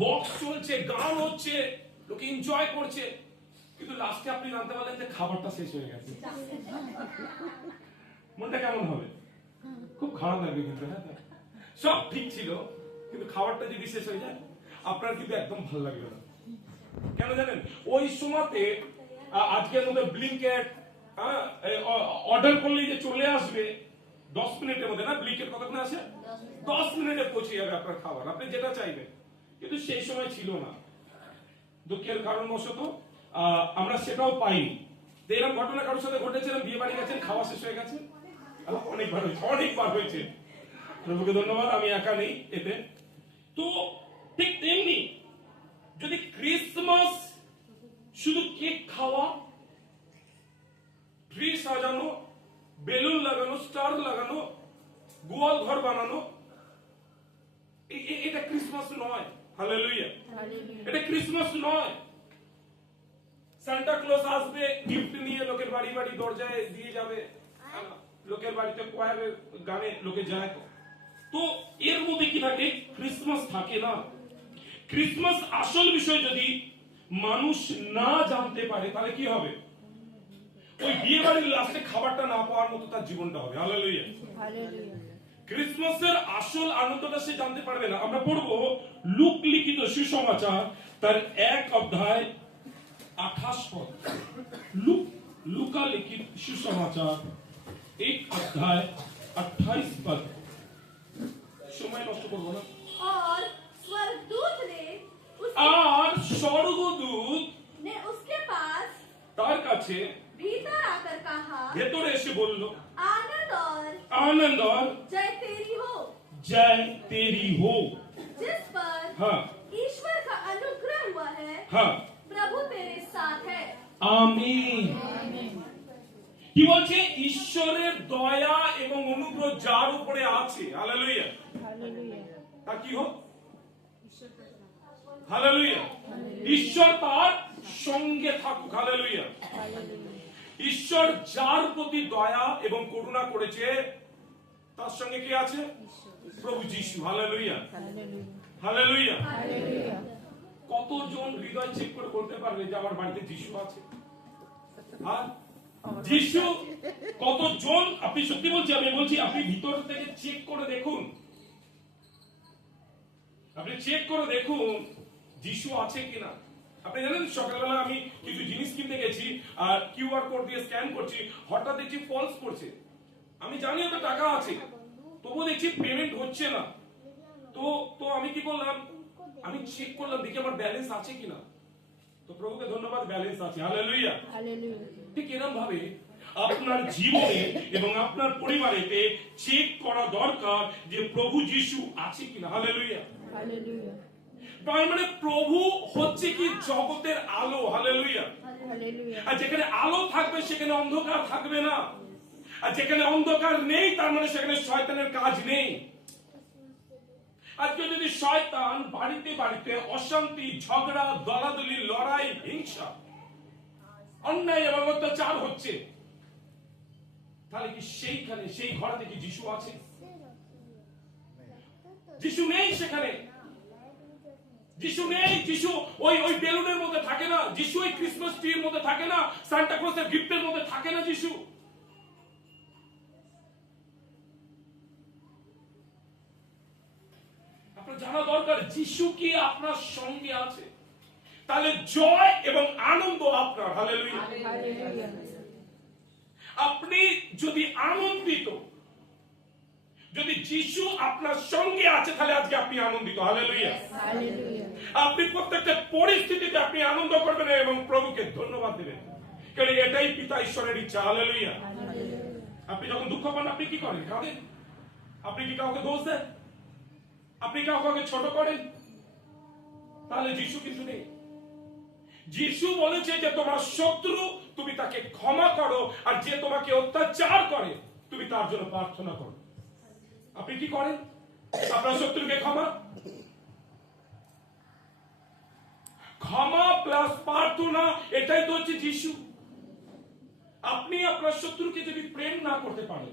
Box চলছে, গান হচ্ছে, লোকে এনজয় করছে, কিন্তু লাস্টে আপনি জানতে পারলেন যে খাবারটা শেষ হয়ে গেছে। মনটা কেমন হবে? খুব খারাপ লাগবে কিন্তু। হ্যাঁ, সব ঠিক ছিল, কিন্তু খাবারটা যদি শেষ হয়ে যায় আপনার কিন্তু একদম ভালো লাগবে না। কেন জানেন? ওই সময়তে আজকের মধ্যে ব্লিঙ্কেট অর্ডার করলেই যে চলে আসবে 10 মিনিটের মধ্যে, না ব্লিঙ্কেট কতক্ষণ আসে? 10 মিনিটে পৌঁছে যাবে আপনার খাবার, আপনি যেটা চাইবেন, কিন্তু সেই সময় ছিল না। দুঃখের কারণবশত আমরা সেটাও পাইনি। এরকম ঘটনা কারোর সাথে ঘটেছিল? বিয়ে বাড়ি গেছেন, খাওয়া শেষ হয়ে গেছে? অনেকবার হয়েছে। প্রভুকে ধন্যবাদ, আমি একা নেই এতে। তো ঠিক তেমনি যদি ক্রিসমাস শুধু কেক খাওয়া, ট্রি সাজানো, বেলুন লাগানো, স্টার লাগানো, গোয়াল ঘর বানানো, এটা ক্রিসমাস নয়। হালেলুয়া, এটা ক্রিসমাস নয়। সান্টা ক্লজ আসবে, গিফট নিয়ে লোকের বাড়ি বাড়ি দরজায় দিয়ে যাবে, লোকের বাড়িতে কোয়ারের গানে লোকে যায়। তো এর মধ্যে কি থাকে? ক্রিসমাস থাকে না। ক্রিসমাস আসল বিষয় যদি মানুষ না জানতে পারে, তাহলে কি হবে? ওই বিয়ে বাড়ির লাস্টে খাবারটা না পাওয়ার মতো তার জীবনটা হবে। হালেলুয়া। ক্রিসমাসের আসল আনন্দটা সে জানতে পারবে না। আমরা পড়বো লুক লিখিত সুসমাচার তার 1 অধ্যায় 28 পদ। লুকা লিখিত সুসমাচার 1 অধ্যায় 28 পদ। সময় নষ্ট করবো না। और स्वर्गदूत ने उसके पास তার কাছে भीतर आकर कहा, ভেতরে এসে বলল, आनंद और जय तेरी हो जिस पर हाँ ईश्वर का अनुग्रह हुआ है, हाँ प्रभु तेरे साथ है। আমিন। কি বলছে? ঈশ্বরের দয়া এবং অনুগ্রহ যার উপরে আছে, হালেলুয়া, তা কি হোক? হালেলুয়া। ঈশ্বর তার সঙ্গে থাকুক। হালেলুয়া। ঈশ্বর যার প্রতি দয়া এবং করুণা করেছে, তার সঙ্গে কি আছে? প্রভু যিশু। Hallelujah, hallelujah. কতজন হৃদয় চেক করে বলতে পারবে যে আমার বাড়িতে যিশু আছে? আর যিশু কতজন? আপনি সত্যি বলছি, আমি বলছি, আপনি ভিতর থেকে চেক করে দেখুন, আপনি চেক করে দেখুন যিশু আছে কিনা। আপনি জানেন, সকালবেলা আমি কিছু জিনিস কিনতে গেছি, আর কিউআর কোড দিয়ে স্ক্যান করছি, হঠাৎ দেখছি ফলস করছে। আমি জানি ওটা টাকা আছে, তবুও দেখছি পেমেন্ট হচ্ছে না। তো আমি কি করলাম? আমি চেক করলাম, দেখি আমার ব্যালেন্স আছে কিনা। তো প্রভুকে ধন্যবাদ, ব্যালেন্স আছে। হালেলুয়া। ঠিক এরকম ভাবে আপনার জীবনে এবং আপনার পরিবারেতে চেক করা দরকার যে প্রভু যিশু আছে কিনা। হালেলুয়া। তার মানে প্রভু হচ্ছে কি? জগতের আলো। হালেলুয়া। আর যেখানে আলো থাকবে সেখানে অন্ধকার থাকবে না, আর যেখানে অন্ধকার নেই তার মানে সেখানে শয়তানের কাজ নেই। আজকে যদি শয়তান বাড়িতে বাড়িতে অশান্তি, ঝগড়া, দলাদলি, লড়াই, হিংসা, অন্যায় এবং অত্যাচার হচ্ছে, তাহলে কি সেইখানে, সেই ঘরে কি যিশু আছে? যিশু নেই সেখানে। যিশু নেই। যিশু ওই বেলুনের মধ্যে থাকে না। যিশু ওই ক্রিসমাস ট্রির মধ্যে থাকে না। সান্টা ক্লজের গিফটের মধ্যে থাকে না যিশু। আপনার জানা দরকার যিশু কি আপনার সঙ্গে আছে, তাহলে জয় এবং আনন্দ আপনার। হালেলুয়া। আপনি যদি আনন্দিত, যদি যিশু আপনার সঙ্গে আছে, তাহলে আজকে আপনি আনন্দিত। হালেলুয়া। আপনি প্রত্যেকটা পরিস্থিতিতে আপনি আনন্দ করবেন এবং প্রভুকে ধন্যবাদ দেবেন, কারণ এটাই পিতা ঈশ্বরের ইচ্ছা। হালেলুয়া। আপনি যখন দুঃখ পান, আপনি কি করেন? কাঁদেন। আপনি কি কাউকে দোষ দেন? আপনি কাউকে ছোট করেন? তাহলে যিশু কিন্তু নেই। যিশু বলেছে যে তোমার শত্রু তুমি তাকে ক্ষমা করো, আর যে তোমাকে অত্যাচার করে তুমি তার জন্য প্রার্থনা করো। আপনি কি করেন? আপনার শত্রুকে ক্ষমা প্লাস প্রার্থনা, এটাই তো হচ্ছে যিশু। আপনি আপনার শত্রুকে যদি প্রেম না করতে পারেন,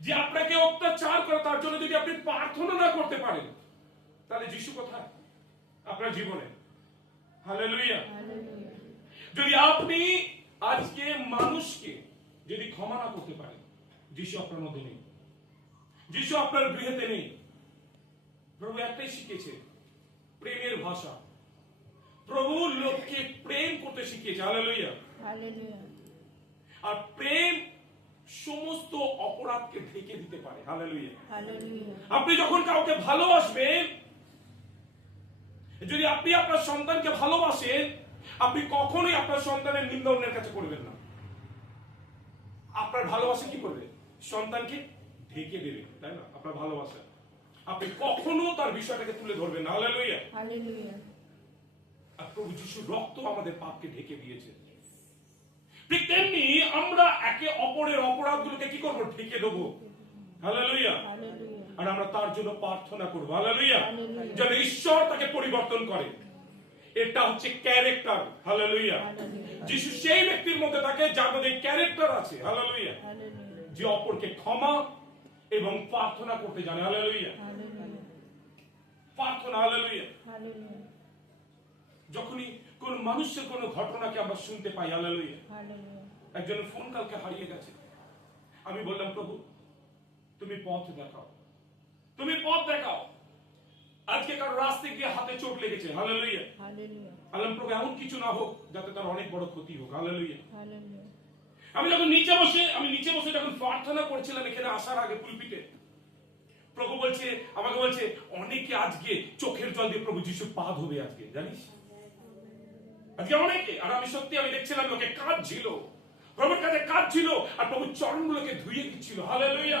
যে আপনাকে অত্যাচার করে তার জন্য যদি আপনি প্রার্থনা না করতে পারেন, তাহলে যিশু কোথায় আপনার জীবনে? হালেলুয়া। যদি আপনি আজকে মানুষকে যদি ক্ষমা না করতে পারেন, যিশু আপনার মধ্যে নেই, যিশু আপনার গৃহেতে নেই। প্রভু একটাই শিখিয়েছে, প্রেমের ভাষা। প্রভু লোককে প্রেম করতে শিখিয়েছে। হালেলুয়া। আর প্রেম সমস্ত অপরাধকে ঢেকে দিতে পারে। হালেলুয়া। আপনি যখন কাউকে ভালোবাসবেন, যদি আপনি আপনার সন্তানকে ভালোবাসেন, আপনি কখনোই আপনার সন্তানের নিন্দা অন্যের কাছে করবেন না। আপনার ভালোবাসা কি করবে? সন্তানকে ঢেকে দেবে, তাই না? আপনার ভালোবাসা আপনি কখনো তার বিষয়টাকে তুলে ধরবেন না। হালেলুয়া। আর প্রভু যিশুর রক্ত আমাদের পাপকে ঢেকে দিয়েছে। ঠিক তেমনি আমরা একে অপরের অপরাধগুলোকে কি করবো? ঢেকে দেবো। হালেলুয়া। আর আমরা তার জন্য প্রার্থনা করবো। হালেলুয়া। যেন ঈশ্বর তাকে পরিবর্তন করে। এটা হচ্ছে ক্যারেক্টার। হালেলুয়া। যিশু সেই ব্যক্তির মধ্যে থাকে যার মধ্যে ক্যারেক্টার আছে। হালেলুয়া। যে অপরকে ক্ষমা এবং প্রার্থনা করতে জানে। হালেলুয়া। প্রার্থনা। হালেলুয়া। যখনই কোন মানুষের কোন ঘটনাকে আমরা শুনতে পাই, হালেলুয়া, একজনের ফোন কালকে হারিয়ে গেছে, আমি বললাম প্রভু তুমি পথ দেখাও, তুমি পথ দেখাও। আজকে কারো রাস্তায় গিয়ে হাতে চোট লেগেছে, হালেলুয়া, আল্লাহ প্রভু এমন কিছু না হোক যাতে তার অনেক বড় ক্ষতি হোক। হালেলুয়া। আমি যখন নিচে বসে যখন প্রার্থনা করছিলাম এখানে আসার আগে পুলপিটে, প্রভু বলছে, আমাকে বলছে অনেকে আজকে চোখের জল দিয়ে প্রভু যিশু পা ধোবে আজকে, জানিস আজকে অনেকে। আর আমি সত্যি আমি দেখছিলাম লোকে কাঁদছিল, প্রভুর কাছে কাঁদছিল আর প্রভুর চরণগুলোকে ধুয়ে দিচ্ছিল। হালেলুয়া।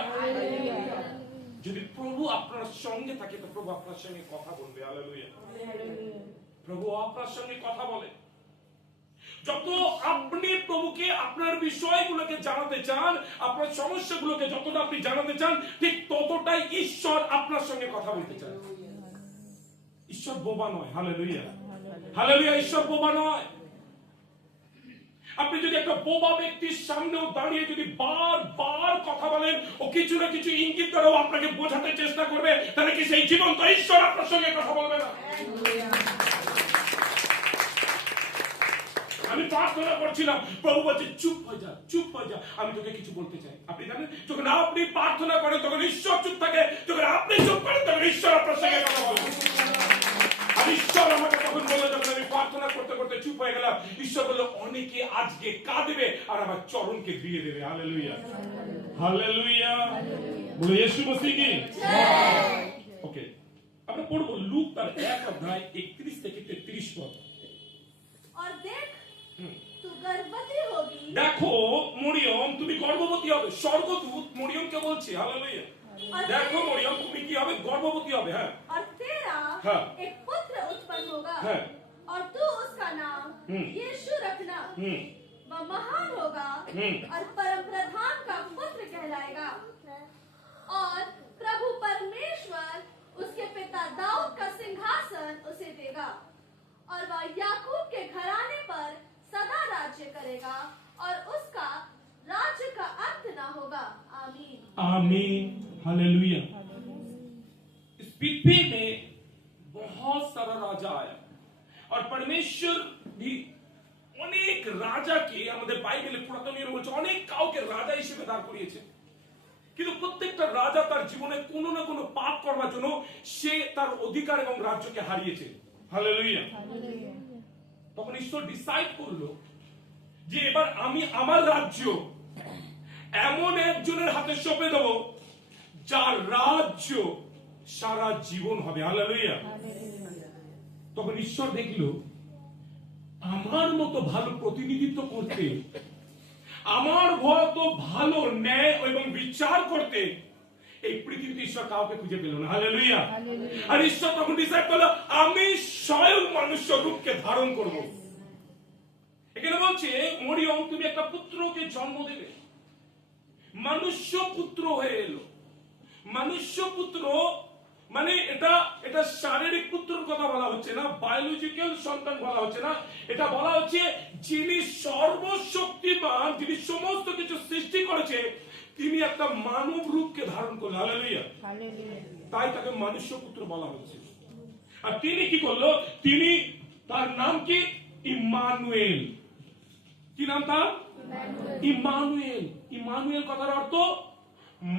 যদি প্রভু আপনার সঙ্গে থাকে তো প্রভু আপনার সঙ্গে কথা বলবে। হালেলুয়া। প্রভু আপনার সঙ্গে কথা বলে। যত আপনি প্রভুকে আপনার বিষয়গুলোকে জানাতে চান, আপনার সমস্যাগুলোকে যতটা আপনি জানাতে চান, ঠিক ততটাই ঈশ্বর আপনার সঙ্গে কথা বলতে চান। ঈশ্বর বোবা নয়। হালেলুয়া। হালেলুয়া। ঈশ্বর বোবা নয়। আপনি যদি একটা বোবা ব্যক্তির সামনেও দাঁড়িয়ে যদি বারবার কথা বলেন, ও কিছু না কিছু ইঙ্গিত করেও আপনাকে বোঝাতে চেষ্টা করবে, তাহলে কি সেই জীবন্ত ঈশ্বর আপনার সঙ্গে কথা বলবে না? আমি প্রার্থনা করছিলাম, প্রভু বলছে চুপ হয়ে যা, চুপ হয়ে যা, আমি তোকে কিছু বলতে চাই। আপনি জানেন যখন আপনি প্রার্থনা করেন তখন ঈশ্বর চুপ থাকে, যখন আপনি চুপ করেন তখন ঈশ্বর আপনার সঙ্গে কথা বলে। আর ঈশ্বর আমাকে তখন বললো, যখন আমি প্রার্থনা করতে করতে চুপ হয়ে গেলাম, ঈশ্বর বললো অনেকে আজকে কাঁদবে আর আমার চরণকে ধুয়ে দেবে। হালেলুয়া। হালেলুয়া। বলে ইয়েশু মসিহ কি জয়। ওকে, আমরা পড়বো লুক তার 1 অধ্যায় 31 থেকে 33 পদ। और देख तू गर्भवती होगी। দেখো মরিয়ম তুমি গর্ভবতী হবে। স্বর্গদূত মরিয়মকে বলছে। হালেলুয়া। দেখো মরিয়ম তুমি কি হবে? গর্ভবতী হবে। হ্যাঁ। और तेरा हाँ। एक पुत्र उत्पन्न होगा। हाँ। और तू उसका नाम यीशु रखना। वह महान होगा और परम प्रधान का पुत्र कहलाएगा। और प्रभु परमेश्वर उसके पिता दाऊद का सिंहासन उसे देगा और वह याकूब के घराने पर सदा राज्य करेगा और उसका राज्य का अंत ना होगा। आमीन। आमीन। हालेलुया। इस पृथ्वी में बहुत सारा राजा आया और परमेश्वर भी অনেক রাজাকে আমাদের বাইবেলে পুরাতন নিয়মে বলছে অনেক কাউকে রাজা হিসেবে দাঁড় করিয়েছে, কিন্তু প্রত্যেকটা রাজা তার জীবনে কোনো না কোনো পাপ করার জন্য সে তার অধিকার এবং রাজ্যকে হারিয়েছে। হালেলুয়া। তখন ঈশ্বর ডিসাইড করলো যে এবার আমি আমার রাজ্য এমন একজনের হাতে সঁপে দেব যার রাজ্য সারা জীবন হবে। হালেলুয়া। তখন ঈশ্বর দেখলো আমার মতো ভালো প্রতিনিধিত্ব করতে, আমার মতো ভালো ন্যায় এবং বিচার করতে এই পৃথিবীতে ঈশ্বর কাউকে খুঁজে পেল না। হালেলুয়া। আর ঈশ্বর তখন ডিসাইড করলো আমি স্বয়ং মনুষ্য রূপকে ধারণ করব। এখানে বলছে মরিয়ম তুমি একটা পুত্রকে জন্ম দেবে। মনুষ্য পুত্র হয়ে এলো। মনুষ্য পুত্র মানে এটা শারীরিক পুত্রের কথা বলা হচ্ছে না, বায়োলজিক্যাল সন্তান বলা হচ্ছে না, এটা বলা হচ্ছে যিনি সর্বশক্তিমান, যিনি সমস্ত কিছু সৃষ্টি করেছে, তিনি একটা মানব রূপকে ধারণ করলেন। হালেলুয়া। তাই তাকে মনুষ্য পুত্র বলা হচ্ছে। আর তিনি কি করলো? তিনি তার নাম কি? ইম্মানুয়েল। কি নাম তার? ইম্মানুয়েল। ইম্মানুয়েল কথার অর্থ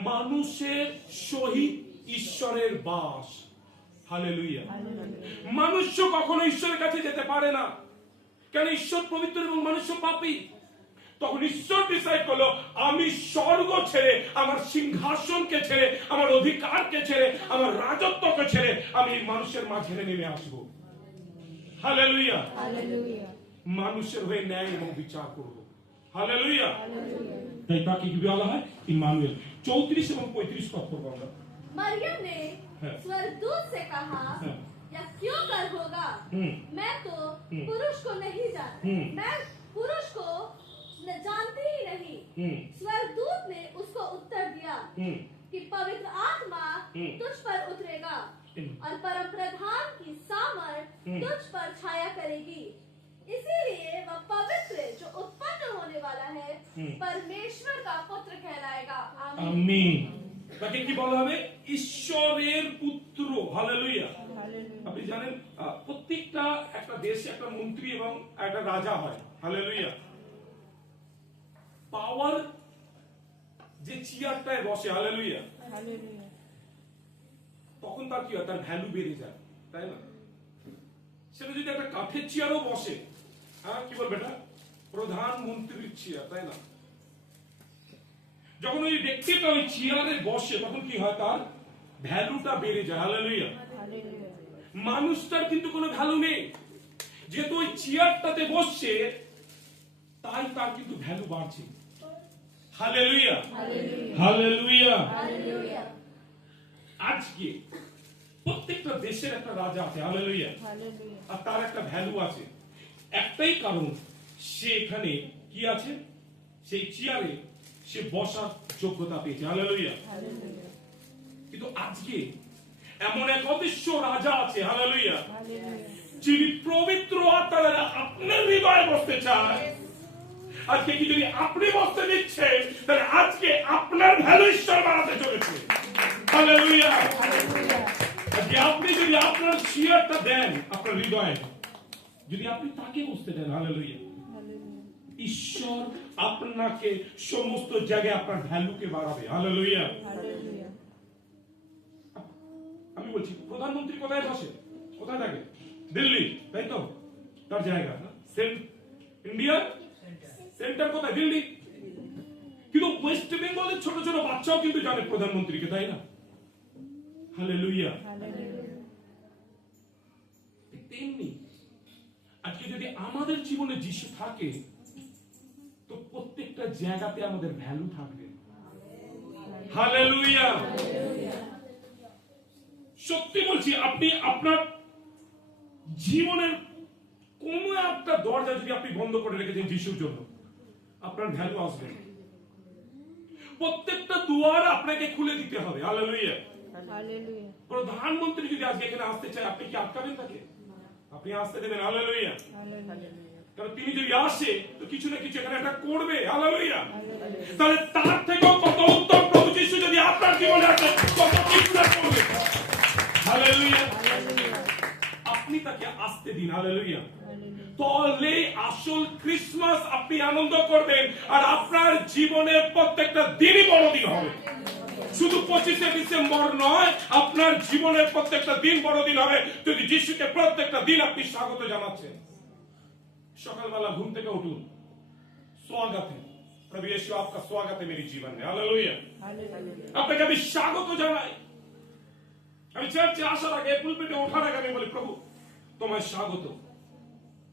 মানুষের সহিত ঈশ্বরের বাস। হালেলুয়া। মানুষ কখনো ঈশ্বরের কাছে যেতে পারে না, কেন? ঈশ্বর পবিত্র এবং মানুষ পাপী। তখন ঈশ্বর ডিসাইড করলো, আমি স্বর্গ ছেড়ে, আমার সিংহাসনকে ছেড়ে, আমার অধিকারকে ছেড়ে, আমার রাজত্বকে ছেড়ে আমি মানুষের মাঝে নেমে আসবো। হালেলুয়া। মানুষের হয়ে ন্যায় এবং বিচার করব। হালেলুয়া। তাই তাকে কি বলা হয়? ইম্মানুয়েল। 34 এবং 35 পদ পড়ব আমরা। मरियम ने स्वर्गदूत से कहा, यह क्यों कर होगा? मैं तो पुरुष को नहीं मैं पुरुष को जानती ही नहीं। स्वर्गदूत ने उसको उत्तर दिया कि पवित्र आत्मा तुझ पर उतरेगा और परम प्रधान की सामर्थ तुझ पर छाया करेगी, इसीलिए वह पवित्र जो उत्पन्न होने वाला है परमेश्वर का पुत्र कहलाएगा। आमीन। তাকে কি বলা হবে? ঈশ্বরের পুত্র। হালেলুয়া। আপনি জানেন প্রত্যেকটা একটা দেশে একটা মন্ত্রী এবং একটা রাজা হয়। হালেলুয়া। পাওয়ার যে চেয়ারটায় বসে, হালেলুয়া, তখন তার কি হয়? তার ভ্যালু বেড়ে যায়, তাই না? সেটা যদি একটা কাঠের চেয়ারও বসে, হ্যাঁ, কি বলবে এটা? প্রধানমন্ত্রীর চেয়ার, তাই না? যখন ওই ব্যক্তিটা ওই চেয়ারে বসে, তখন কি হয়? তার ভ্যালুটা বেড়ে যায়। হালেলুয়া। মানুষটার কিন্তু কোনো ভ্যালু নেই, যেহেতু ওই চেয়ারটাতে বসছে, তাই তার কিন্তু ভ্যালু বাড়ছে। হালেলুয়া। হালেলুয়া। আজকে প্রত্যেকটা দেশের একটা রাজা আছে। হালেলুয়া। আর তার একটা ভ্যালু আছে। একটাই কারণ, সে এখানে কি আছে? সেই চেয়ারে সে বসার যোগ্যতা পেয়েছে। হালেলুয়া। কিন্তু আজকে এমন এক অদৃশ্য রাজা আছে, হালেলুয়া, যিনি পবিত্র আত্মা দ্বারা আপনার হৃদয়ে বসতে চায়। আজকে কি যদি আপনি বসতে দিচ্ছেন, তাহলে আজকে আপনার ভ্যালু ঈশ্বর বাড়াতে চলেছে। হালেলুয়া। আজকে আপনি যদি আপনার চেয়ারটা দেন আপনার হৃদয়ে, যদি আপনি তাকে বসতে দেন, হালেলুয়া, ঈশ্বর আপনাকে সমস্ত জায়গায় আপনার ভ্যালুকে বাড়াবে। হালেলুয়া। আমি বলছি, প্রধানমন্ত্রী কোথায় বসে? কোথায় থাকে? দিল্লি, তাই তো? তার জায়গা না? ইন্ডিয়া সেন্টার কোথায়? দিল্লি। কিন্তু ওয়েস্ট বেঙ্গলের ছোট ছোট বাচ্চাও কিন্তু জানে প্রধানমন্ত্রীকে, তাই না? হালেলুয়া। তেমনি আজকে যদি আমাদের জীবনে যিশু থাকে, তো প্রত্যেকটা জায়গাতে আমাদের ভ্যালু থাকবে। হালেলুয়া। সত্যি বলছি, আপনি আপনার জীবনের কোন একটা দরজা যদি আপনি বন্ধ করে রেখেছেন যিশুর জন্য, আপনার ভ্যালু আসবে। প্রত্যেকটা দুয়ার আপনাকে খুলে দিতে হবে। হালেলুয়া। প্রধানমন্ত্রী যদি আজকে এখানে আসতে চায়, আপনি কি আটকাবেন তাকে? আপনি আসতে দেবেন। হালেলুয়া। কারণ তিনি যদি আসে, তো কিছু না কিছু এখানে একটা করবে। হালেলুয়া। তাহলে তার থেকেও কত উত্তম প্রভু যিশু যদি আপনার জীবনে আসে, কত কিছু না করবে। হালেলুয়া। আপনি তাকে আসতে দিন। হালেলুয়া। তাহলে আসল ক্রিসমাস আপনি আনন্দ করবেন, আর আপনার জীবনের প্রত্যেকটা দিনই বড়দিন হবে। শুধু 25শে ডিসেম্বর নয়, আপনার জীবনের প্রত্যেকটা দিন বড়দিন হবে যদি যিশুকে প্রত্যেকটা দিন আপনি স্বাগত জানাচ্ছেন। সকালবেলা ঘুম থেকে উঠুন, স্বাগত है प्रभु यीशु, आपका स्वागत है मेरे जीवन में। हालेलुया। আপনাকে আমি স্বাগত জানাই। আমি চার্চে আসার আগে, পুলপিটে ওঠার আগে আমি বলি, প্রভু তোমায় স্বাগত,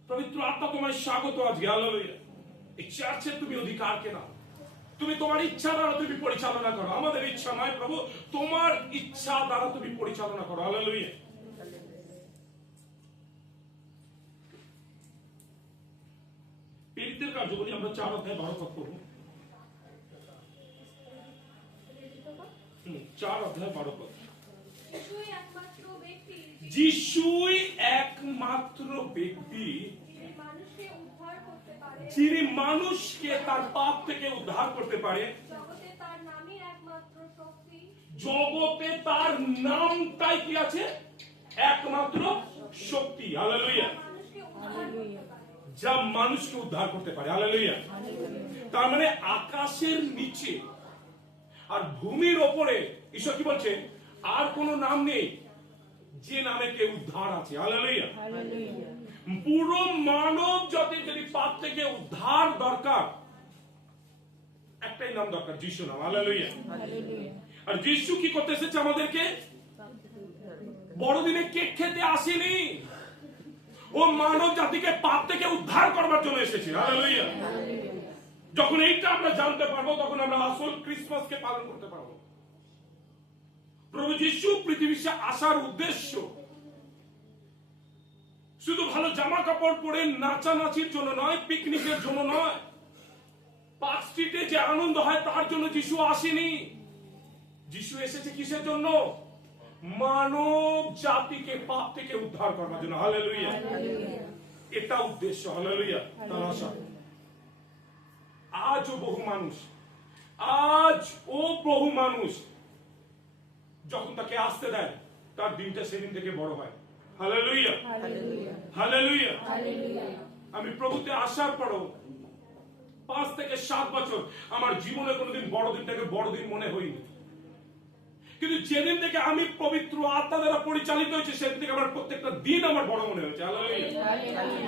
পবিত্র আত্মা তোমায় স্বাগত আজকে। হালেলুয়া। এই চার্চে তুমি অধিকারকে নাও, তুমি তোমার ইচ্ছা দ্বারা তুমি পরিচালনা করো। আমাদের ইচ্ছা নয় প্রভু, তোমার ইচ্ছা দ্বারা তুমি পরিচালনা করো। হালেলুয়া। প্রেরিতদের কার্য বলি আমরা 4 অধ্যায় 12 পদ পড়ব। 4 অধ্যায় 12 পদ। যিশুই একমাত্র ব্যক্তি যিনি মানুষকে তার পাপ থেকে উদ্ধার করতে পারে। জগতে তার নামটাই কি আছে? একমাত্র শক্তি, হালেলুয়া, যা মানুষকে উদ্ধার করতে পারে, হালেলুয়া। তার মানে আকাশের নিচে আর ভূমির ওপরে ঈশ্বর কি বলছে, আর কোন নাম নেই যে নামে কে উদ্ধার আছে, হালেলুয়া। পুরো মানব জাতির যদি পাপ থেকে উদ্ধার দরকার, একটাই নাম দরকার, যিশু নাম, হালেলুয়া। আর যিশু কি করতে এসেছে আমাদেরকে? বড়দিনে কেক খেতে আসেনি, ও মানব জাতিকে পাপ থেকে উদ্ধার করবার জন্য এসেছে, হালেলুয়া। যখন এইটা আমরা জানতে পারবো, তখন আমরা আসল ক্রিসমাসকে পালন করতে পারবো। প্রভু যিশু পৃথিবীতে আসার উদ্দেশ্য শুধু ভালো জামা কাপড় পরে নাচানাচির জন্য নয়, পিকনিকের জন্য নয়, পার্ক স্ট্রিটে যে আনন্দ হয় তার জন্য যিশু আসেনি। যিশু এসেছে কিসের জন্য? মানব জাতিকে পাপ থেকে উদ্ধার করার জন্য, হালেলুয়া। এটা উদ্দেশ্য, হালেলুয়া, তার আশা। আজও বহু মানুষ যখন তাকে আসতে দেয়, তার দিনটা সেদিন থেকে বড় হয়, হালেলুয়া, হালেলুয়া। আমি প্রভুতে আসার পরও 5 থেকে 7 বছর আমার জীবনে কোনোদিন বড়দিনটাকে বড়দিন মনে হয়নি, কিন্তু যেদিন থেকে আমি পবিত্র আত্মা দ্বারা পরিচালিত হয়েছে, সেদিন থেকে আমার প্রত্যেকটা দিন আমার বড় মনে হয়েছে, হালেলুয়া।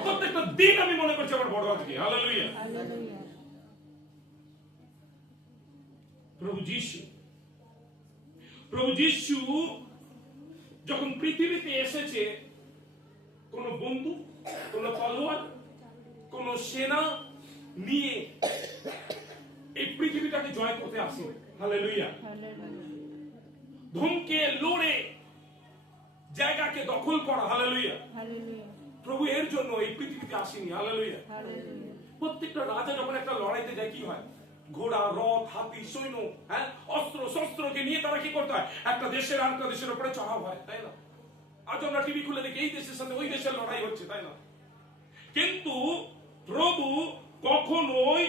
প্রত্যেকটা দিন আমি মনে করছি আমার বড় আজকে, হালেলুয়া। প্রভু যিশু যখন পৃথিবীতে এসেছে, কোন বন্দুক, কোন তলোয়ার, কোন সেনা নিয়ে এই পৃথিবীটাকে জয় করতে আসে, হালেলুয়া। ধমকে লড়ে জায়গাকে দখল করা, হালেলুয়া। প্রভু এর জন্য এই পৃথিবীতে আসেনি, হালেলুয়া। প্রত্যেকটা রাজা যখন একটা লড়াইতে যায়, কি হয়? ঘোড়া, রথ, হাতি, সৈন্য, অস্ত্র শস্ত্রকে নিয়ে তারা কি করতে হয়? একটা দেশের আর একটা দেশের উপরে চড়াও হয়, তাই না? আজ আমরা টিভি খুলে দেখি এই দেশের সাথে ওই দেশের লড়াই হচ্ছে, তাই না? কিন্তু প্রভু কখনোই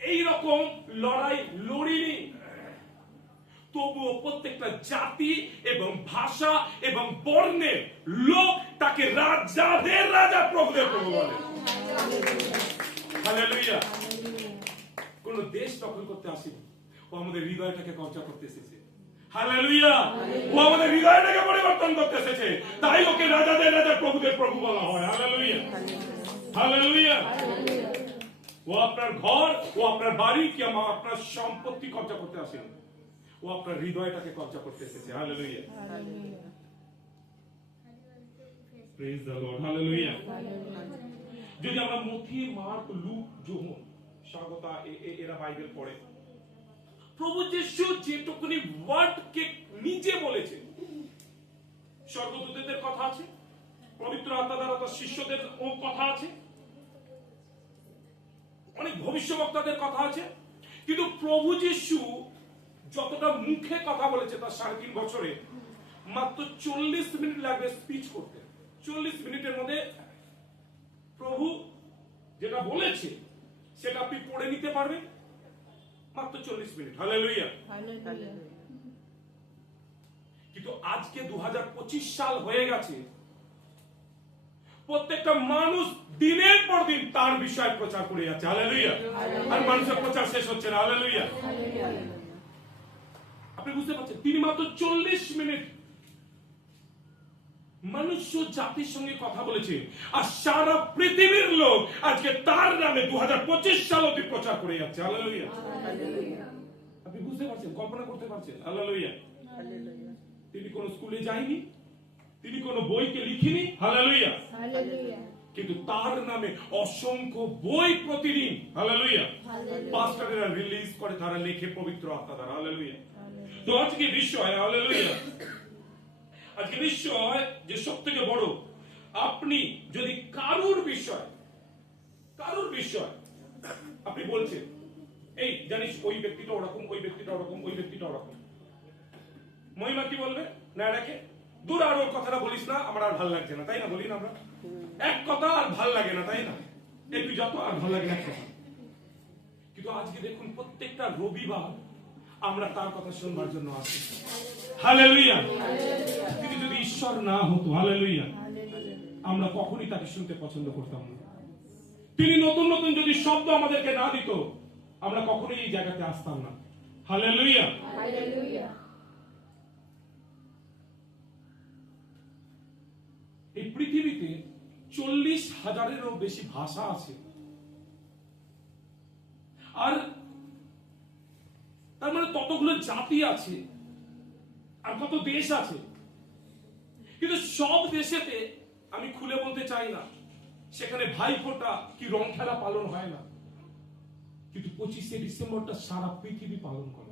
এইরকম লড়াই লড়িনি। তবুও প্রত্যেকটা জাতি এবং ভাষা এবং বর্ণের লোক তাকে রাজাদের রাজা, প্রভুদের প্রভু বলে, হালেলুয়া। কোন দেশ দখল করতে আসেনি, ও আমাদের হৃদয়টাকে কবজা করতে এসেছে, হালেলুয়া। ও আমাদের হৃদয়টাকে পরিবর্তন করতে এসেছে, তাই ওকে রাজাদের রাজা, প্রভুদের প্রভু বলা হয়, হালেলুয়া, হালেলুয়া। ও আপনার ঘর, ও আপনার বাড়ি, কি আপনার সম্পত্তি কবজা করতে আসেনি, ও আপনার হৃদয়টাকে কবজা করতে এসেছে, hallelujah. Praise the lord, hallelujah. যদি আমরা মথি, মার্ক, লুক, যোহন, স্বাগতা এরা বাইবেল পড়ে, প্রভু যিশু যেটুকুনি ওয়ার্ডকে নিজে বলেছে, স্বর্গদূতদের কথা আছে, পবিত্র আত্মা দ্বারা তার শিষ্যদের ও কথা আছে, অনেক ভবিষ্যবক্তাদের কথা আছে, কিন্তু প্রভু যিশু যতটা মুখে কথা বলেছে তার 3.5 বছরে, মাত্র 40 মিনিট লাগবে স্পিচ করতে। 40 মিনিটের মধ্যে প্রভু যেটা বলেছে সেটা আপনি পড়ে নিতে পারবেন, মাত্র 40 মিনিট, হালেলুয়া। কিন্তু আজকে 2025 সাল হয়ে গেছে, প্রত্যেকটা মানুষ দিনের পর দিন তার বিষয় প্রচার করে যাচ্ছে, হালেলুয়া। আর মানুষের প্রচার শেষ হচ্ছে না, হালেলুয়া। আপনি বুঝতে পারছেন, তিনি মাত্র 40 মিনিট মনুষ্য জাতির সঙ্গে কথা বলেছে, আর সারা পৃথিবীর লোক আজকে তার নামে 2025 সাল অবধি প্রচার করে যাচ্ছে, হালেলুয়া। আপনি বুঝতে পারছেন, কল্পনা করতে পারছেন, হালেলুয়া। তিনি কোন স্কুলে যায়নি, তিনি কোন বইকে লিখিনি, হালেলুয়া, কিন্তু তার নামে অসংখ্য বই প্রতিদিন, হালেলুয়া, পাস্টররা রিলিজ করে, তারা লেখে পবিত্র আত্মা দ্বারা, হালেলুয়া। তো আজকে বিষয়, হালেলুয়া, আজকে বিষয় যে সবথেকে বড়, আপনি যদি কারুর বিষয় আপনি বলছেন, এই জানিস ওই ব্যক্তিটা ওরকম, ওই ব্যক্তিটা ওরকম, ওই ব্যক্তিটা ওরকম, মহিমা কি বলবে? না, এটাকে দূর আর ওর কথাটা বলিস না, আমার আর ভাল লাগছে না, তাই না? বলি না আমরা, এক কথা আর ভাল লাগে না, তাই না? একটু যত আর ভাল লাগে না এক কথা। কিন্তু আজকে দেখুন, প্রত্যেকটা রবিবার আমরা তার কথা শুনবার জন্য আসি। হালেলুয়া। কিন্তু যদি ঈশ্বর না হতো, হালেলুয়া, আমরা কখনই তাকে শুনতে পছন্দ করতাম না। তিনি নতুন নতুন যদি শব্দ আমাদেরকে না দিত, আমরা কখনোই এই জায়গাতে আসতাম না। হালেলুয়া। এই পৃথিবীতে 40,000-এরও বেশি ভাষা আছে, আর তার মানে ততগুলো জাতি আছে, আর কত দেশ আছে। কিন্তু সব দেশেতে আমি খুলে বলতে চাই না সেখানে ভাইফোঁটা কি রং খেলা পালন হয় না, কিন্তু 25শে ডিসেম্বরটা সারা পৃথিবী পালন করে।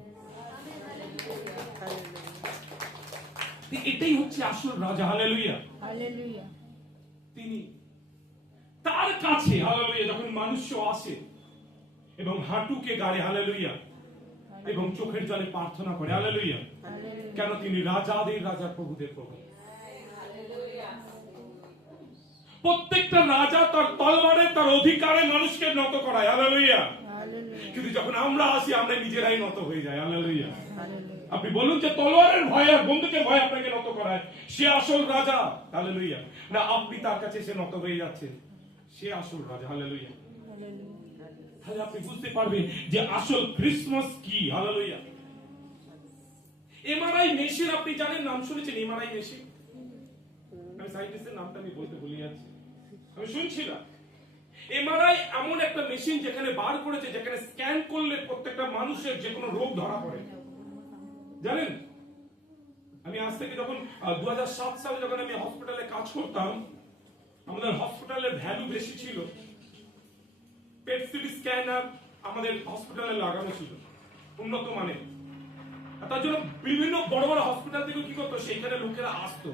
এটাই হচ্ছে আসল রাজা। হালেলুয়া। তিনি তার কাছে, হালেলুয়া, যখন মানুষ আসে এবং হাঁটুকে গাড়ে, হালেলুয়া, এবং চোখের জলে প্রার্থনা করে, হালেলুয়া, কেন তিনি রাজাদের রাজা, প্রভুদের প্রভু। প্রত্যেকটা রাজা তার তলবারে, তার অধিকারে মানুষকে নত করায়, হালেলুয়া। কিন্তু যখন আমরা আসি, আমরা নিজেরাই নত হয়ে যাই, হালেলুয়া। আপনি বলুন যে তলোয়ারের ভয় আর বন্দুকের ভয় আপনাকে নত করায়, সে আসল রাজা, হালেলুয়া, না আপনি তার কাছে এসে নত হয়ে যাচ্ছেন, সে আসল রাজা, হালেলুয়া। তাহলে আপনি বুঝতে পারবেন যে আসল ক্রিসমাস কি, হালেলুয়া। এমআরআই মেশিন আপনি জানেন, নাম শুনেছেন এমআরআই মেশিন? আমি সাইন্টিস্টের নামটা আমি বলতে ভুলে যাচ্ছি, আমি শুনছিলাম। এমআরআই এমন একটা মেশিন যেখানে বার করেছে, যেখানে স্ক্যান করলে প্রত্যেকটা মানুষের যে কোনো রোগ ধরা পড়ে। জানেন, আমি আজ থেকে যখন 2007 সালে যখন আমি হসপিটালে কাজ করতাম, আমাদের হসপিটালের ভ্যালু বেশি ছিল। পেট সিটি স্ক্যানার আমাদের হসপিটালে লাগানো ছিল উন্নত মানের। তার জন্য বিভিন্ন বড় বড় হসপিটাল থেকে কি করতো, সেখানে লোকেরা আসতো।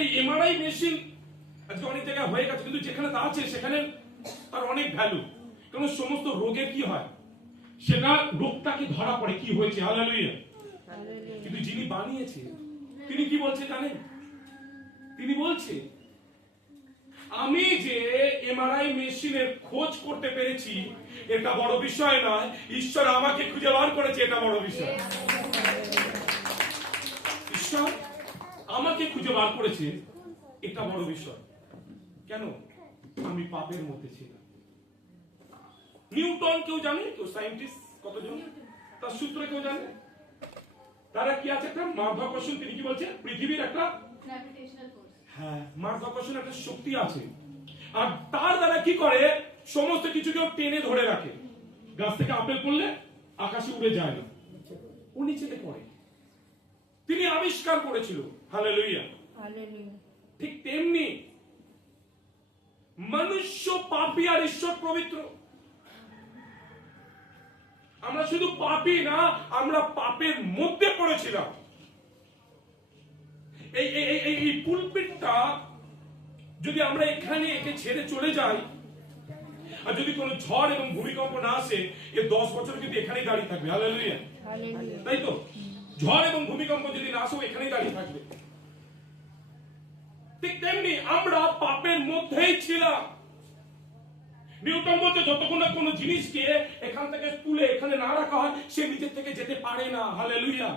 এই এমআরআই মেশিন আজকে অনেক জায়গায় হয়ে গেছে, কিন্তু যেখানে তা আছে সেখানে তার অনেক ভ্যালু। কারণ সমস্ত রোগের কি হয়, সেটা রোগটাকে ধরা পড়ে কি হয়েছে, হালেলুয়া। কিন্তু যিনি বানিয়েছে তিনি কি বলছে জানেন? তিনি বলছে, আমি যে এমআরআই মেশিনের খোঁজ করতে পেরেছি এটা বড় বিষয় নয়, ঈশ্বর আমাকে খুঁজে বার করেছে, এটা বড় বিষয়। ঈশ্বর আমাকে খুঁজে বার করেছে, এটা বড় বিষয়। কেন? আমি পাপের মধ্যে ছিলাম। নিউটন কেউ জানে? কেউ সায়েন্টিস্ট কতজন তার সূত্র কেউ জানে? তারা কি আছে, একটা মাধ্যাকর্ষণ, তিনি কি বলছেন, পৃথিবীর একটা হ্যাঁ মাধ্যাকর্ষণ একটা শক্তি আছে, আর তার দ্বারা কি করে সমস্ত কিছুকে টেনে ধরে রাখে। গাছ থেকে আপেল পড়লে আকাশে উড়ে যায় না, ও নিচেতে পড়ে। তিনি আবিষ্কার করেছিল, হালেলুয়া। ঠিক তেমনি মনুষ্য পাপী আর ঈশ্বর পবিত্র। আমরা শুধু পাপী না, আমরা পাপের মধ্যে পড়েছিলাম। এই পুলপিটটা যদি আমরা এখানে একে ছেড়ে চলে যাই, আর যদি কোনো ঝড় এবং ভূমিকম্প না আসে, এ 10 বছর কিন্তু এখানেই দাঁড়িয়ে থাকবে, হালেলুয়া। তাই তো? ঝড় এবং ভূমিকম্প যদি না আসে, এখানেই দাঁড়িয়ে থাকবে। ঠিক তেমনি আমরা পাপের মধ্যেই ছিলাম। নিউটন বলতে, যতক্ষণ না কোনো জিনিসকে এখান থেকে তুলে এখানে না রাখা হয়, সে নিজের থেকে যেতে পারে না, হালেলুয়া।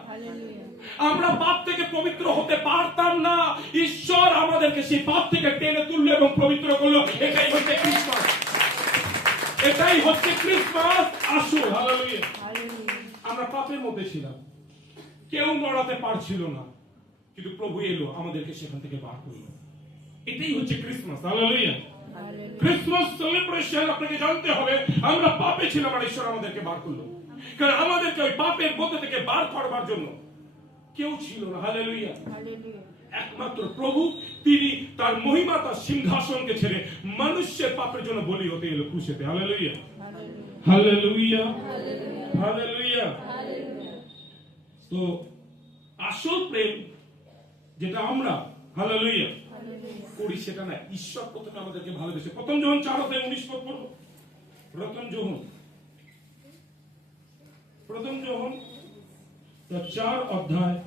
আমরা পাপ থেকে পবিত্র হতে পারতাম না, ঈশ্বর আমাদেরকে সেই পাপ থেকে টেনে তুললো এবং পবিত্র করলো। এটাই হচ্ছে ক্রিসমাস, এটাই হচ্ছে ক্রিসমাস আসল, হালেলুয়া। আমরা পাপের মধ্যে ছিলাম, কেউ নড়াতে পারছিল না, কিন্তু প্রভু এলো, আমাদেরকে সেখান থেকে বার করলো। এটাই হচ্ছে ক্রিসমাস, হালেলুয়া। ক্রিসমাস সেলিব্রেশন আপনাকে জানতে হবে, আমরা পাপে ছিলাম আর ঈশ্বর আমাদেরকে বার করলো। কারণ আমাদেরকে ওই পাপের মধ্যে থেকে বার করবার জন্য কেউ ছিল না, হালেলুয়া। একমাত্র প্রভু, তিনি তার মহিমা, তার সিংহাসনকে ছেড়ে মানুষের পাপের জন্য বলি হতে এলো ক্রুশেতে, হালেলুয়া, হালেলুয়া, হালেলুয়া। তো আসল প্রেম যেটা আমরা, হালেলুয়া, করি সেটা না, ঈশ্বর প্রথমে আমাদেরকে ভালোবেসে। প্রথম যোহন 4:19 পড়ব। প্রথম যোহন 4 অধ্যায়।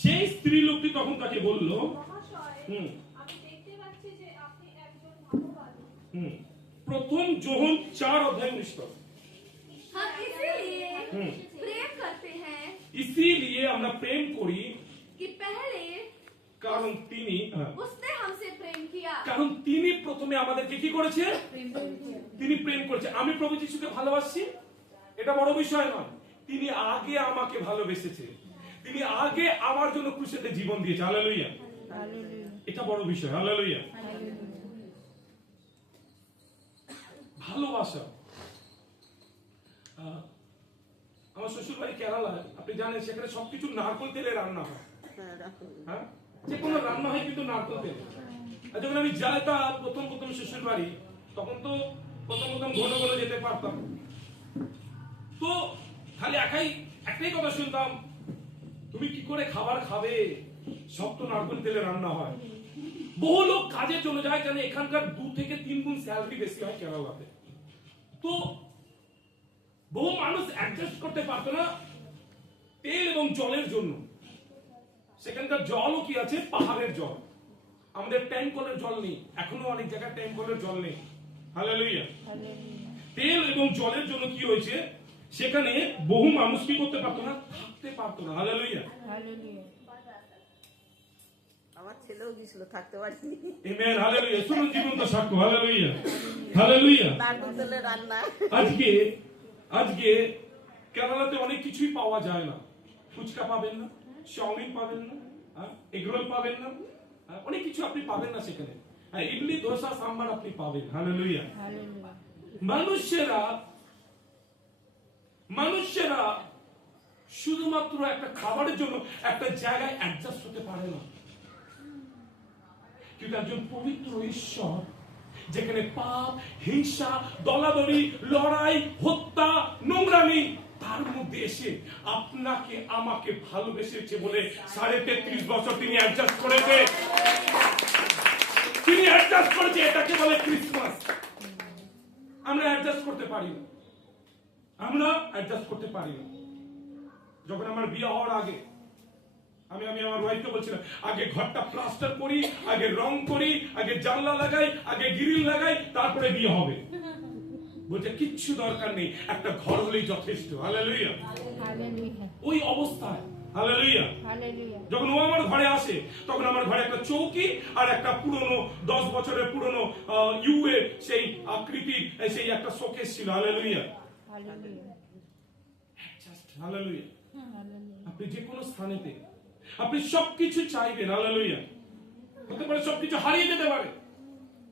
সেই স্ত্রী লোকটি তখন তাকে বলল, আমি দেখতে পাচ্ছি যে আপনি একজন ভালো বালক। প্রথম যোহন 4 অধ্যায় 19 পদ। हम इसीलिए प्रेम करते हैं इसीलिए আমরা প্রেম করি कि पहले কারণ তিনি उसने हमसे प्रेम किया। কারণ তিনি প্রথমে আমাদেরকে কি করেছে? তিনি প্রেম করেছে। আমি প্রভু যিশুকে ভালোবাসি এটা বড় বিষয় নয়, তিনি আগে আমাকে ভালোবেসেছে, তিনি আগে আমার জন্য ক্রুশেতে জীবন দিয়েছে। হালেলুয়া, এটা বড় বিষয়। হালেলুয়া, ভালোবাসা। আমার শ্বশুর বাড়ি কেরালায়, আপনি জানেন সেখানে সবকিছু নারকেল তেলে রান্না হয়। হ্যাঁ, যে কোনো রান্না হয় কিন্তু নারকেল তেলে। আর যখন আমি যাইতাম প্রথম শ্বশুর বাড়ি, তখন তো প্রথম ঘন ঘন যেতে পারতাম, তো খালি একটাই কথা শুনতাম, তুমি কি করে খাবার খাবে, সব তো নারকেল তেলে রান্না হয়। বহু লোক কাজের জন্য যায়, জানে এখানকার 2 থেকে 3 গুণ স্যালারি বেশি হয় কেরালাতে। তো বহু মানুষ অ্যাডজাস্ট করতে পারতো না তেল এবং জলের জন্য। সেখানকার জলও কি আছে? পাহাড়ের জল। আমাদের ট্যাঙ্ক কলের জল নেই, এখনো অনেক জায়গায় ট্যাঙ্ক কলের জল নেই। হালেলুয়া। তেল এবং জলের জন্য কি হয়েছে, সেখানে বহু মানুষ কি করতে পারতো না, থাকতে পারতো না। হালেলুয়া। আমার ছেলেও গিয়েছিল, থাকতে পারিনি। আমেন। হালেলুয়া। শুনুন জীবন্ত সাক্ষ্য। Hallelujah, hallelujah. নারকেল তেলের রান্না। আজকে কেরালাতে অনেক কিছুই পাওয়া যায় না। ফুচকা পাবেন না, চাউমিন পাবেন না, এগরোল পাবেন না, অনেক কিছু আপনি পাবেন না সেখানে। ইডলি, দোসা, সাম্বার আপনি পাবেন। হালেলুয়া। মানুষেরা শুধুমাত্র একটা খাবারের জন্য একটা জায়গায় অ্যাডজাস্ট হতে পারে না, কিন্তু একজন পবিত্র ঈশ্বর যেখানে পাপ, হিংসা, দলাদলি, লড়াই, হত্যা, নোংরামি, তার মধ্যে এসে আপনাকে আমাকে ভালোবেসেছে বলে 33.5 বছর তিনি অ্যাডজাস্ট করেছে। তিনি অ্যাডজাস্ট করেছে, এটাকে বলে ক্রিসমাস। আমরা অ্যাডজাস্ট করতে পারি না, আমরা অ্যাডজাস্ট করতে পারি না। যখন আমার বিয়ে হওয়ার আগে আমি আমার ওয়াইফকে বলছিলাম, আগে ঘরটা প্লাস্টার করি, আগে রং করি, আগে জানলা লাগাই, আগে গ্রিল লাগাই, তারপরে বিয়ে হবে। বলছে কিচ্ছু দরকার নেই, একটা ঘর হলেই যথেষ্ট। হালেলুয়া। ওই অবস্থায়, হালেলুয়া, যখন ও আমার ঘরে আসে, তখন আমার ঘরে একটা চৌকি আর একটা পুরনো 10 বছরের পুরনো ইউএ সেই আকৃতির সেই একটা শোকেস ছিল। Hallelujah, hallelujah. আপনি যে কোনো স্থানেতে আপনি সবকিছু চাইবেন। হালেলুয়া। হতে পারে সবকিছু হারিয়ে যেতে পারে,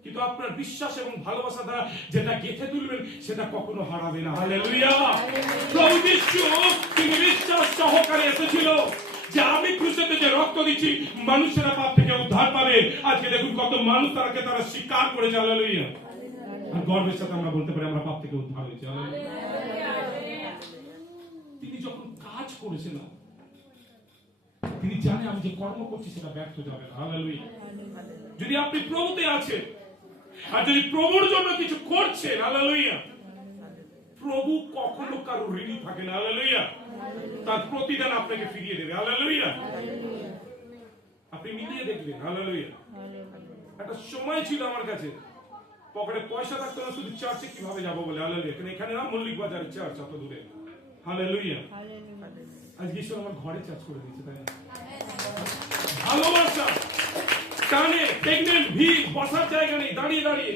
কিন্তু আপনার বিশ্বাস এবং ভালোবাসা দ্বারা যেটা গেঁথে তুলবেন সেটা কখনো হারাবে না। হালেলুয়া। প্রভু যিশু তিনি বিশ্বাস সহকারে এসেছিল যে আমি ক্রুশেতে যে রক্ত দিচ্ছি মানুষেরা পাপ থেকে উদ্ধার পাবে। আজকে দেখুন কত মানুষ তারা স্বীকার করেছে। হালেলুয়া। আর গর্বের সাথে আমরা বলতে পারি আমরা পাপ থেকে উদ্ধার হয়েছি। তিনি যখন কাজ করেছেন, তিনি জানে আমি যে কর্ম করছি সেটা ব্যর্থ যাবে না। হালেলুয়া। যদি আপনি প্রভুতে আছেন আর যদি প্রভুর জন্য কিছু করছেন, হালেলুয়া, প্রভু কখনো কারো ঋণী থাকে না। হালেলুয়া। তার প্রতিদান আপনাকে ফিরিয়ে দেবে। হালেলুয়া। আপনি মিলিয়ে দেখবেন। হালেলুয়া। একটা সময় ছিল আমার কাছে পকেটে পয়সা থাকতো না, শুধু চার্চে কিভাবে যাবো বলে। হালেলুয়া। এখানে না, মল্লিক বাজারে চার্চ অত দূরে। হালেলুয়া। আজকে ঈশ্বর আমার ঘরে চার্জ করে দিয়েছে, তাই না? ভালোবাসা টানে, প্রেগনেন্ট, ভিড়, বসার জায়গা নেই, দাঁড়িয়ে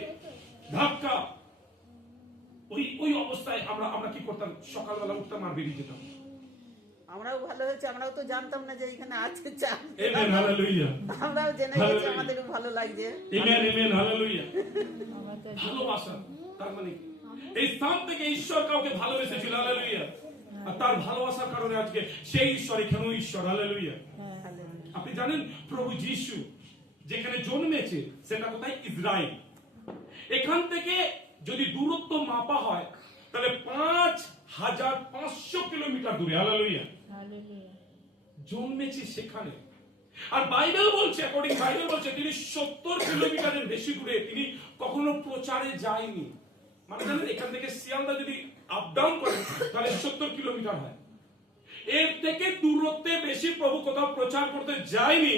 ধাক্কা। ওই অবস্থায় আমরা কি করতাম? সকালবেলা উঠতাম আর বেরিয়ে যেতাম। আমরাও ভালো হয়েছে, আমরাও তো জানতাম না যে এখানে আছে চার্চ। আমেন। হালেলুয়া। আমরাও জেনে গেছি, আমাদেরও ভালো লাগছে। Amen, amen. হালেলুয়া। ভালোবাসা তার মানে এই স্থান থেকে ঈশ্বর কাউকে ভালোবেসেছিল। হালেলুয়া। আর তার ভালোবাসার কারণে আজকে সেই ঈশ্বর এখানেও ঈশ্বর। হালেলুয়া। আপনি জানেন প্রভু যিশু যেখানে জন্মেছে সেটা কোথায়? ইসরায়েল। এখান থেকে যদি দূরত্ব মাপা হয় তাহলে 5500 কিলোমিটার দূরে। হালেলুয়া। জন্মেছে সেখানে। আর বাইবেল বলছে, বাইবেল বলছে তিনি 70 কিলোমিটারের বেশি দূরে তিনি কখনো প্রচারে যায়নি। মানে জানেন এখান থেকে শিয়ালদা যদি আপ ডাউন করে তাহলে 70 কিলোমিটার হয়। এর থেকে দূরত্বে বেশি প্রভু কোথাও প্রচার করতে যায়নি,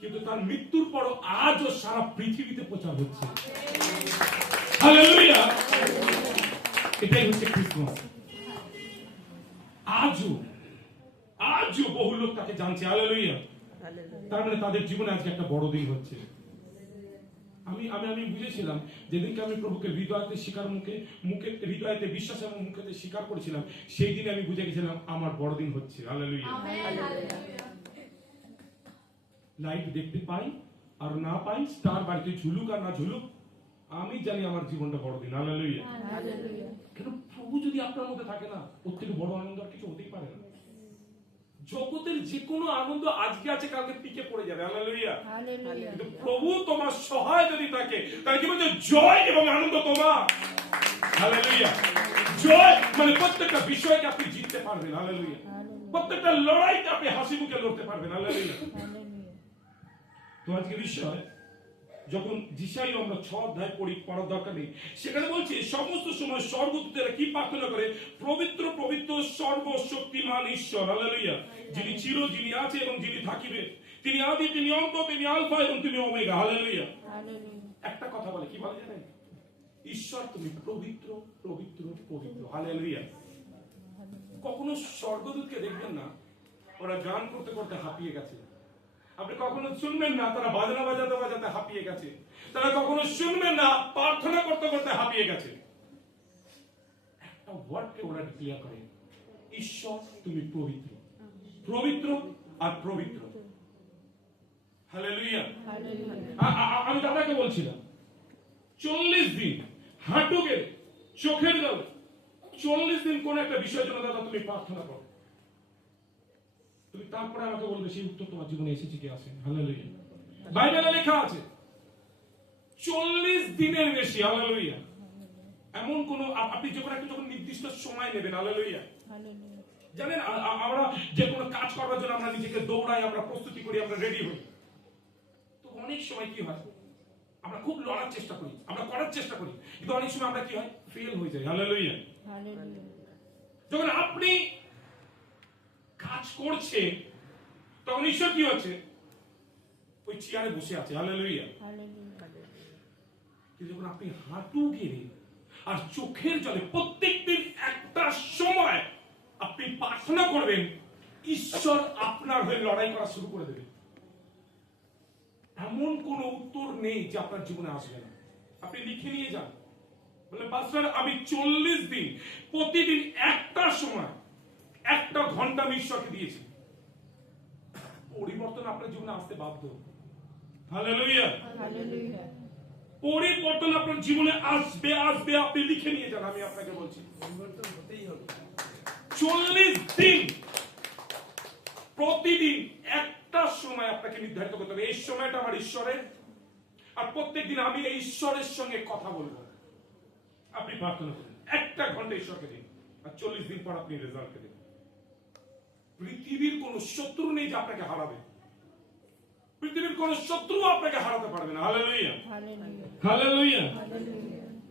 কিন্তু তার মৃত্যুর পরও আজও সারা পৃথিবীতে প্রচার হচ্ছে। হালেলুয়া। এটাই হচ্ছে ক্রিসমাস। আজও আজও বহু লোক তাকে জানছে। হালেলুয়া। হালেলুয়া। তার মানে তাদের জীবনে আজকে একটা বড় দিন হচ্ছে। আমি আমি আমি বুঝেছিলাম যেদিনকে আমি প্রভুকে হৃদয়তে স্বীকার মুখে হৃদয়তে বিশ্বাস এবং মুখেতে স্বীকার করেছিলাম, সেই দিনে আমি বুঝে গেছিলাম আমার বড় দিন হচ্ছে। হালেলুয়া। Amen, hallelujah. লাইট দেখতে পাই আর না পাই, স্টার বাড়িতে ঝুলুক আর না ঝুলুক, আমি জানি আমার জীবনটা বড় দিন। হালেলুয়া। হালেলুয়া। কেন প্রভু যদি আপনার মধ্যে থাকে না, ওর থেকে বড় আনন্দ আর কিছু হতেই পারে না। জগতের যে কোনো আনন্দ আজকে আছে কালকে পিকে পড়ে যাবে। হালেলুয়া। কিন্তু প্রভু তোমার সহায় যদি থাকে, তাহলে কি বলছে, জয় এবং আনন্দ তোমার। হালেলুয়া। জয় মানে প্রত্যেকটা বিষয়কে আপনি জিততে পারবেন। হালেলুয়া। প্রত্যেকটা লড়াইকে আপনি হাসি মুখে লড়তে পারবেন। হালেলুয়া। তো আজকে বিষয় যখন যিশাই আমরা 6 অধ্যায় পড়ার দরকার নেই, সেখানে বলছে সমস্ত সময় স্বর্গদূতেরা কি প্রার্থনা করে, পবিত্র পবিত্র সর্বশক্তিমান ঈশ্বর, হালেলুয়া, যিনি ছিল, যিনি আছে এবং যিনি থাকিবে, তিনি আদি, তিনি অন্ত, তিনি আলফা এবং তিনি ওমেগা। হালেলুয়া। একটা কথা বলে, কি বলে জানেন? ঈশ্বর তুমি পবিত্র পবিত্র পবিত্র। হালেলুয়া। কখনো স্বর্গদূতকে দেখবেন না ওরা গান করতে করতে হাঁপিয়ে গেছে। আপনি কখনো শুনবেন না তারা বাজনা বাজাতে বাজাতে হাঁপিয়ে গেছে। তারা কখনো শুনবেন না প্রার্থনা করতে করতে হাঁপিয়ে গেছে। একটা ওয়ার্ডকে ওরা ডিক্লেয়ার করে, ঈশ্বর তুমি পবিত্র পবিত্র আর পবিত্র। হালেলুয়া। আমি দাদাকে বলছিলাম 40 দিন হাঁটু গেলে চোখের জলে 40 দিন কোন একটা বিষয়ের জন্য দাদা তুমি প্রার্থনা করো, তুমি তারপরে আমাকে বলবে সেই উত্তর তোমার জীবনে এসেছে কি আসে। হালেলুয়া। বাইবেলে লেখা আছে 40 দিনের বেশি। হালেলুয়া। এমন কোন আপনি যখন নির্দিষ্ট সময় নেবেন। হালেলুয়া। জানেন আমরা যে কোনো কাজ করার জন্য আমরা নিজেকে দৌড়াই, আমরা প্রস্তুতি করি, আমরা রেডি হই। তো অনেক সময় কি হয়, আমরা খুব লড়ার চেষ্টা করি, আমরা করার চেষ্টা করি, কিন্তু অনেক সময় আমরা কি হয়, ফেল হয়ে যাই। হালেলুয়া। যখন আপনি কাজ করছে তখন ঈশ্বর কি হচ্ছে, ওই চেয়ারে বসে আছে। হালেলুয়া। কিন্তু যখন আপনি হাঁটু গেড়ে আর চোখের জলে প্রত্যেকদিন একটা সময় আপনি প্রার্থনা করবেন, ঈশ্বর আপনার হয়ে লড়াই করা শুরু করে দেবে। এমন কোন উত্তর নেই যে আপনার জীবনে আসবে না। আপনি লিখে নিয়ে যান, বলে পাস্টার আমি 40 দিন প্রতিদিন একটা সময় একটা ঘন্টা আমি ঈশ্বরকে দিয়েছি। পরিবর্তন আপনার জীবনে আসতে বাধ্য। হালেলুয়া। পরিবর্তন আপনার জীবনে আসবে আসবে। আপনি লিখে নিয়ে যান, আমি আপনাকে বলছি 40 দিন প্রতিদিন একটা সময় আপনাকে নির্ধারিত করতে হবে, এই সময়টা আমার ঈশ্বরের, আর প্রত্যেকদিন আমি এই ঈশ্বরের সঙ্গে কথা বলবো। আপনি প্রার্থনা করুন, একটা ঘন্টা ঈশ্বরকে দিন, আর 40 দিন পর আপনি রেজাল্ট দিন। পৃথিবীর কোন শত্রু নেই যে আপনাকে হারাবে। পৃথিবীর কোন শত্রু আপনাকে হারাতে পারবে না। হালেলুয়া। হালেলুয়া।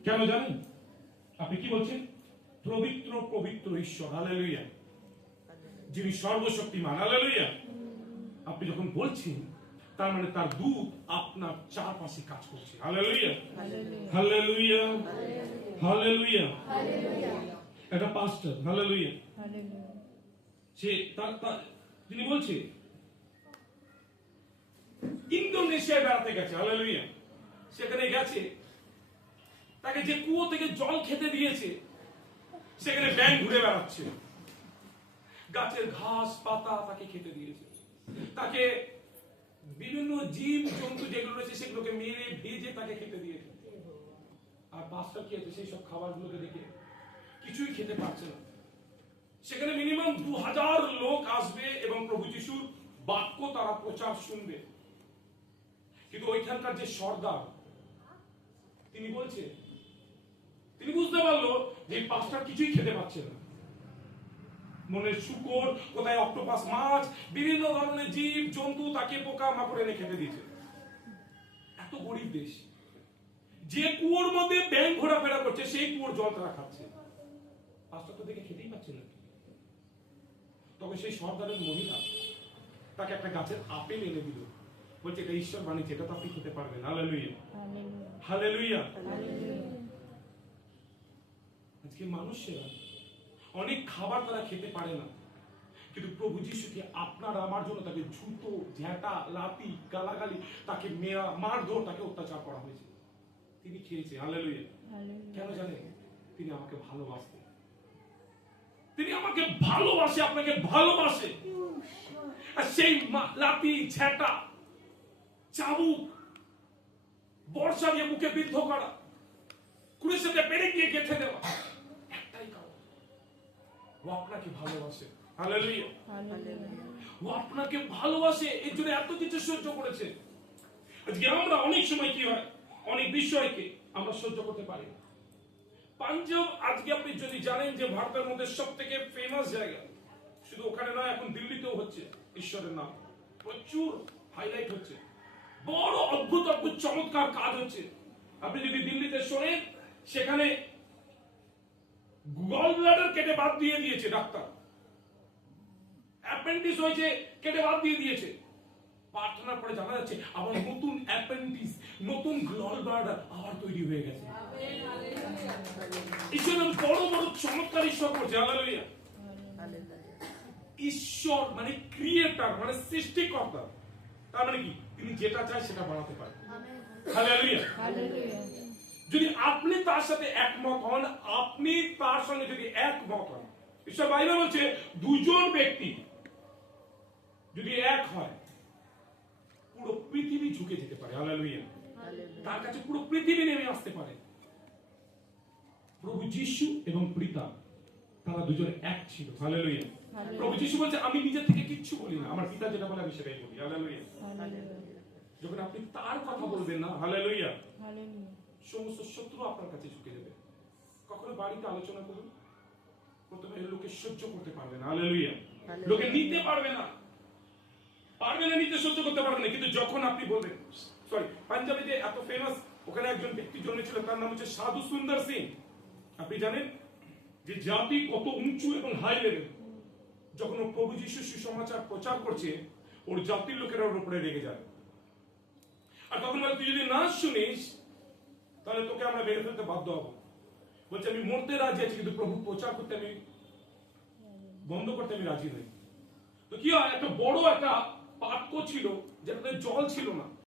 কেন জানেন? আপনি কি বলছেন? পবিত্র পবিত্র ঈশ্বর। হালেলুয়া। যিনি সর্বশক্তিমান। হালেলুয়া। আপনি যখন বলছেন তার মানে তার দূত আপনার চারপাশে কাজ করছে। হালেলুয়া। হালেলুয়া। হালেলুয়া। এটা পাস্টার। হালেলুয়া। সে তিনি বলছে ইন্দোনেশিয়ায় বেড়াতে গেছে। হালেলুয়া। সেখানে গেছে, তাকে যে কুয়ো থেকে জল খেতে দিয়েছে সেখানে ব্যাঙ ঘুরে বেড়াচ্ছে, গাছের ঘাস পাতা তাকে খেতে দিয়েছে, তাকে বিভিন্ন জীব জন্তু যেগুলো রয়েছে সেগুলোকে মেরে ভেজে তাকে খেতে দিয়েছে। আর পাস্টার কি আছে সেই সব খাবারগুলোকে দেখে কিছুই খেতে পারছে না। সেখানে মিনিমাম 2000 লোক আসবে এবং প্রভু যিশুর বাক্য তারা প্রচার শুনবে। কিন্তু ওইখানকার যে সর্দার তিনি বলছে, তিনি বুঝতে পারলো যে পাস্টার কিছুই খেতে পাচ্ছে না। মনের শুকর, কোথায় অক্টোপাস মাছ, বিভিন্ন ধরনের জীব জন্তু তাকে পোকা মাকড় এনে খেতে দিয়েছে। এত গরিব দেশ, যে কুয়োর মধ্যে ব্যাঙ ঘোরাফেরা করছে সেই কুয়োর জল তারা খাচ্ছে, পাস্টার তো দেখে খেতেই পাচ্ছে না। তবে সেই সর্দারের মহিলা তাকে একটা গাছের আপেল এনে দিল, বলছে এটা ঈশ্বর বানিয়েছে, এটা তো আপনি খেতে পারবেন। হালেলুয়া। হালেলুয়া। আজকে মানুষেরা অনেক খাবার তারা খেতে পারে না, কিন্তু প্রভু যিশুকে আপনার আমার জন্য তাকে জুতো, ঝ্যাঁটা, লাথি, গালাগালি, তাকে মারধর, তাকে অত্যাচার করা হয়েছে, তিনি খেয়েছে। হালেলুয়া। কেন জানেন? তিনি আমাকে ভালোবাসতেন। তিনি আমাকে ভালোবাসে, আপনাকে ভালোবাসে। আর সেই লাথি, ঝ্যাঁটা, চাবুক, বর্ষা দিয়ে মুখে বিদ্ধ করা, ক্রুশে পেরে গিয়ে গেঁথে দেওয়া, একটাই কারণ, ও আপনাকে ভালোবাসে। হালেলুয়া। ও আপনাকে ভালোবাসে, এর জন্য এত কিছু সহ্য করেছে। আজকে আমরা অনেক সময় কি হয়, অনেক বিষয়কে আমরা সহ্য করতে পারি না। পাঞ্জাব, আজকে আপনি যদি জানেন যে ভারতের মধ্যে সব থেকে ফেমাস জায়গা, শুধু ওখানে নয়, এখন দিল্লিতেও হচ্ছে, ঈশ্বরের নাম প্রচুর হাইলাইট হচ্ছে, বড় অদ্ভুত অদ্ভুত চমৎকার কাজ হচ্ছে। আপনি যদি দিল্লিতে শোনেন, সেখানে গল ব্লাডার কেটে বাদ দিয়ে দিয়েছে ডাক্তার, অ্যাপেন্ডিক্স হয়েছে, কেটে বাদ দিয়ে দিয়েছে। প্রার্থনার পরে জানা যাচ্ছে আবার নতুন অ্যাপেন্ডিক্স, নতুন গল ব্লাডার আবার তৈরি হয়ে গেছে। ঈশ্বর বড় বড় চমৎকার ঈশ্বর করছে। হালেলুয়া। ঈশ্বর মানে ক্রিয়েটর, মানে সৃষ্টিকর্তা, তার মানে কি তিনি যেটা চায় সেটা বানাতে পারে। হালেলুয়া। যদি আপনি তার সাথে একমত হন, আপনি তার সঙ্গে যদি একমত হন, ঈশ্বর বাইবেল বলছে দুজন ব্যক্তি যদি এক হয়, পুরো পৃথিবী ঝুঁকে যেতে পারে। হালেলুয়া। তার কাছে পুরো পৃথিবী নেমে আসতে পারে। প্রভু যিশু এবং পিতা, তারা দুজনে এক ছিল। হালেলুয়া। প্রভু যিশু বলছে আমি নিজের থেকে কিচ্ছু বলি না, আমার পিতা যেটা বলে আমি সেটাই বলি। হালেলুয়া। যখন আপনি তার কথা বলবেন না, হালেলুয়া, সমস্ত শত্রু আপনার কাছে ঝুঁকে যাবে। কখনো বাড়িতে আলোচনা করুন, প্রথমে লোকে সহ্য করতে পারবে না। হালেলুয়া। লোকে নিতে পারবে না, নিতে সহ্য করতে পারবে না। কিন্তু যখন আপনি বলবেন, সরি, পাঞ্জাবে যে এত ফেমাস, ওখানে একজন ব্যক্তি জন্মেছিল, তার নাম হচ্ছে সাধু সুন্দর সিং। আপনি জানেন যে জাতি কত উঁচু এবং হাই লেভেল। যখন ও প্রভু যিশু সুসমাচার প্রচার করছে, ওর জাতির লোকেরা ওর উপরে রেগে যায়, আর তখন বলে তুই যদি না শুনিস তাহলে তোকে আমরা মেরে ফেলতে বাধ্য হবো। বলছে আমি মরতে রাজি আছি, কিন্তু প্রভু প্রচার করতে আমি বন্ধ করতে আমি রাজি নই। তো কি হয়, একটা বড় একটা পাত্র ছিল যেটাতে জল ছিল না,